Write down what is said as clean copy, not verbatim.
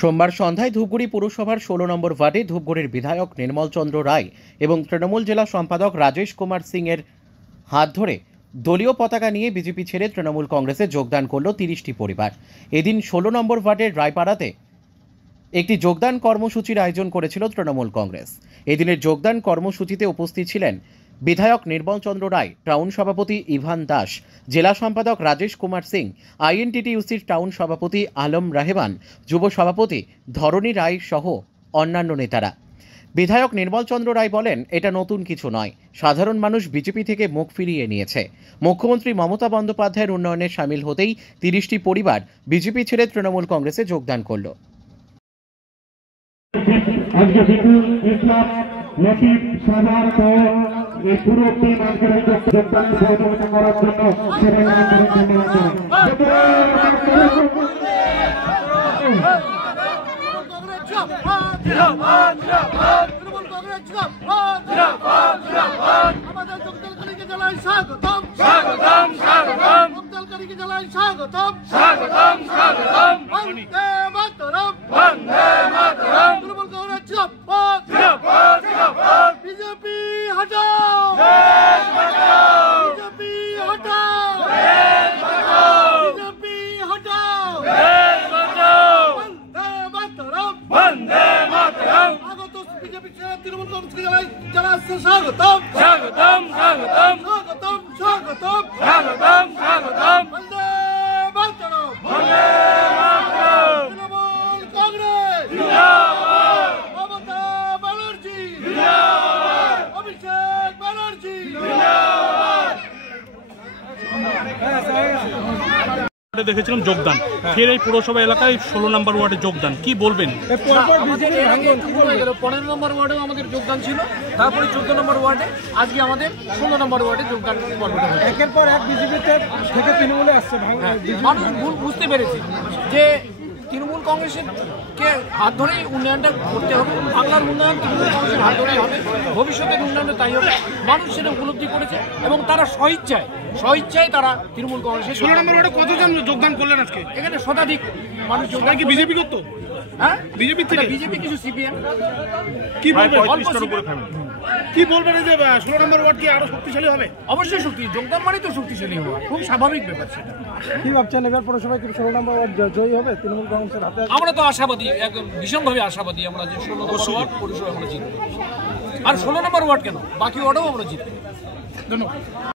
সোমবার সন্ধ্যায় ধূপগুড়ি পুরসভার ১৬ নম্বর ওয়ার্ডে ধূপগুড়ির বিধায়ক নির্মল চন্দ্র রায় এবং তৃণমূল জেলা সম্পাদক রাজেশ কুমার সিং এর হাত ধরে দলীয় পতাকা নিয়ে বিজেপি ছেড়ে তৃণমূল কংগ্রেসে যোগদান করল ৩০টি পরিবার। এদিন ১৬ নম্বর ওয়ার্ডের রায়পাড়াতে একটি যোগদান কর্মসূচির আয়োজন করেছিল তৃণমূল কংগ্রেস। এদিনের যোগদান কর্মসূচিতে উপস্থিত ছিলেন বিধায়ক নির্মল চন্দ্র রায়, টাউন সভাপতি ইভান দাস, জেলা সম্পাদক রাজেশ কুমার সিং, আইএনটিটিইউসির টাউন সভাপতি আলম রাহেবান, যুব সভাপতি ধরণী রায় সহ অন্যান্য নেতারা। বিধায়ক নির্মল চন্দ্র রায় বলেন, এটা নতুন কিছু নয়, সাধারণ মানুষ বিজেপি থেকে মুখ ফিরিয়ে নিয়েছে। মুখ্যমন্ত্রী মমতা বন্দ্যোপাধ্যায়ের উন্নয়নে সামিল হতেই ৩০টি পরিবার বিজেপি ছেড়ে তৃণমূল কংগ্রেসে যোগদান করল। আজকে বিপুল ইসলাম লতিফ সাধারণত এই পুরো টিম আজকের এই যোগদানের সহযোগিতা করার জন্য बीजेपी हटाओ, देश बचाओ, बीजेपी हटाओ, देश बचाओ, बीजेपी हटाओ, देश बचाओ, वंदे मातरम, আগত বিজেপি তৃণমূল কংগ্রেস জানাচ্ছে স্বাগতম, স্বাগতম, স্বাগতম, স্বাগতম, স্বাগতম, স্বাগতম, স্বাগতম, वंदे मातरम, वंदे मातरम, তৃণমূল কংগ্রেস জিন্দাবাদ, মমতা ব্যানার্জি জিন্দাবাদ, অভিষেক ব্যানার্জি জিন্দাবাদ। দেখেছিলাম যোগদান, ফের এই পুরসভা এলাকায় ১৬ নম্বর ওয়ার্ডে যোগদান, কি বলবেন? ১৫ নম্বর ওয়ার্ডেও আমাদের যোগদান ছিল, তারপরে ১৪ নম্বর ওয়ার্ডে, আজকে আমাদের ১৬ নম্বর ওয়ার্ডে যোগদান পর্বটা হয়েছে। একের পর এক বিজেপিতে থেকে তৃণমূলে আসছে। মানুষ বুঝতে পেরেছে যে তৃণমূল কংগ্রেসের কে হাত ধরেই উন্নয়নটা করতে হবে, বাংলার উন্নয়ন তৃণমূল কংগ্রেসের হাত ধরেই হবে, ভবিষ্যতের উন্নয়নটা তাই হবে। মানুষ সেটা উপলব্ধি করেছে এবং তারা স্বইচ্ছায় তারা তৃণমূল কংগ্রেসের ১৬ নম্বর ওয়ার্ডে কতজন যোগদান করলেন আজকে? এখানে শতাধিক মানুষ যোগদান। কি বিজেপি করতো? হ্যাঁ, বিজেপি থেকে বিজেপি কিছু সিপিএম। কি বলবেন? কি বলবেন যে ১৬ নম্বর ওয়ার্ড কি আরো শক্তিশালী হবে? অবশ্যই শক্তি, যোগদান মানে তো শক্তিশালী হওয়া, খুব স্বাভাবিক ব্যাপার সেটা। কি ভাবছেন এবার পৌরসভায় কি ১৬ নম্বর ওয়ার্ড জয়ী হবে তৃণমূল কংগ্রেসের হাতে? আমরা তো আশাবাদী, ভীষণভাবে আশাবাদী আমরা যে ১৬ নম্বর ওয়ার্ড পৌরসভা আমরা জিতবো। আর ১৬ নম্বর ওয়ার্ড কেন, বাকি ওয়ার্ডও আমরা জিতবো। ধন্যবাদ।